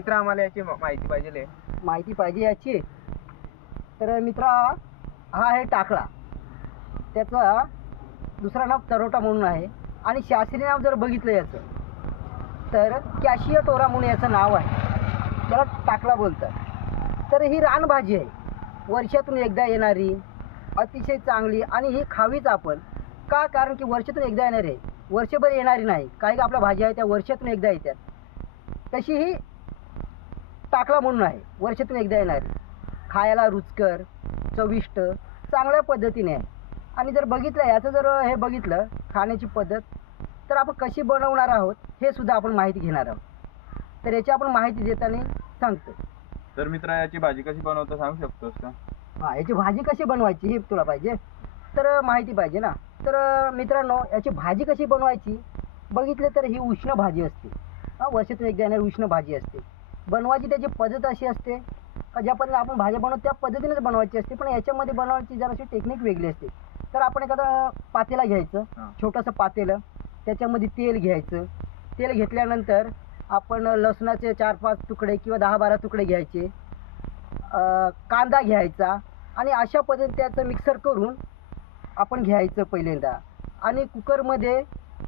मित्र आम्हाला याची माहिती पाहिजे. माहिती पाहिजे याची. तर मित्रा, हा आहे टाकळा. त्याचा दुसरा नाव तरोटा म्हणून आहे आणि शास्त्रीय नाव जर बघितलं याचं तर कॅशिया टोरा म्हणून याचं नाव आहे. त्याला टाकळा बोलतात. तर ही रानभाजी आहे, वर्षातून एकदा येणारी, अतिशय चांगली आणि ही खावीच आपण. का? कारण की वर्षातून एकदा येणारी आहे, वर्षभर येणारी नाही. काही आपल्या भाज्या आहेत त्या वर्षातून एकदा येतात, तशी ही टाकळा म्हणून आहे, वर्षातून एकदा येणारी, खायला रुचकर, चविष्ट, चांगल्या पद्धतीने आहे. आणि जर बघितलं याचं जर हे बघितलं खाण्याची पद्धत, तर आपण कशी बनवणार आहोत हे सुद्धा आपण माहिती घेणार आहोत. तर याची आपण माहिती देताना सांगतो. तर मित्रा, याची भाजी कशी बनवता सांगू शकतोस का? हां, याची भाजी कशी बनवायची हे तुला पाहिजे, तर माहिती पाहिजे ना. तर मित्रांनो, याची भाजी कशी बनवायची बघितले तर ही उष्ण भाजी असते. वर्षातून एकदा येणारी उष्ण भाजी असते. बनवायची त्याची पद्धत अशी असते का ज्या पद्धतीने आपण भाज्या बनवतो त्या पद्धतीनेच बनवायची असते, पण याच्यामध्ये बनवायची जराशी टेक्निक वेगळी असते. तर आपण एखादा पातेला घ्यायचं, छोटंसं पातेलं, त्याच्यामध्ये तेल घ्यायचं. तेल घेतल्यानंतर आपण लसणाचे 4-5 तुकडे किंवा 10-12 तुकडे घ्यायचे, कांदा घ्यायचा आणि अशा पद्धतीने त्याचं मिक्सर करून आपण घ्यायचं पहिल्यांदा. आणि कुकरमध्ये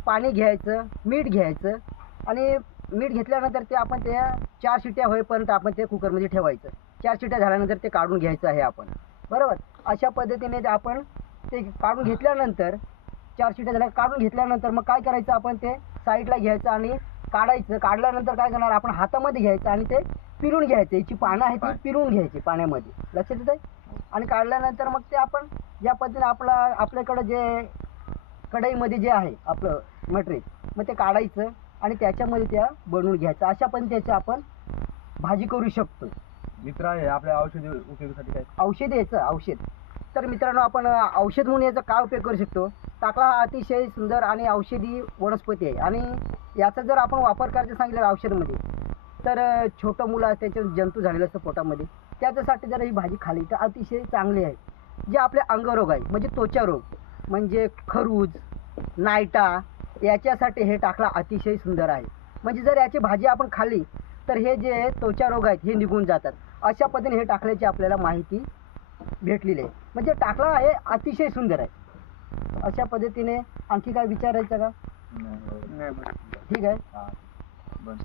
पाणी घ्यायचं, मीठ घ्यायचं आणि मीठ घेतल्यानंतर ते आपण त्या 4 शिट्ट्या होईपर्यंत आपण ते कुकरमध्ये ठेवायचं. 4 शिट्ट्या झाल्यानंतर ते काढून घ्यायचं आहे आपण, बरोबर. अशा पद्धतीने आपण ते काढून घेतल्यानंतर 4 शिट्ट्या झाल्या काढून घेतल्यानंतर मग काय करायचं, आपण ते साईडला घ्यायचं आणि काढायचं. काढल्यानंतर काय करणार, आपण हातामध्ये घ्यायचं आणि ते पिरून घ्यायचं. याची पानं आहे ती पिरून घ्यायची पाण्यामध्ये, लक्षात येत आहे. आणि काढल्यानंतर मग ते आपण ज्या पद्धतीने आपल्याकडं जे कढईमध्ये जे आहे आपलं मटेरियल, मग ते काढायचं आणि त्याच्यामध्ये त्या बनवून घ्यायचं. अशा पद्धतीने आपण भाजी करू शकतो. मित्रा, हे आपल्या औषधी उपयोगासाठी काय? औषध याचं औषध. तर मित्रांनो, आपण औषध म्हणून याचा काय उपयोग करू शकतो. टाकळा हा अतिशय सुंदर आणि औषधी वनस्पती आहे आणि याचा जर आपण वापर करायचं सांगितलं औषधमध्ये, तर छोटं मुलं त्याचे जंतू झालेलं असतं पोटामध्ये, त्याच्यासाठी जर ही भाजी खाली तर अतिशय चांगली आहे. जे आपले अंगरोग आहे म्हणजे त्वचा रोग म्हणजे खरूज, नायटा, याच्यासाठी हे टाकळा अतिशय सुंदर आहे. म्हणजे जर याची भाजी आपण खाल्ली तर हे जे त्वचा रोग आहेत हे निघून जातात. अशा पद्धतीने हे टाकळ्याची आपल्याला माहिती भेटलेली आहे. म्हणजे टाकळा हे अतिशय सुंदर आहे. अशा पद्धतीने आणखी काय विचारायचं का? नाही. ठीक आहे. बस.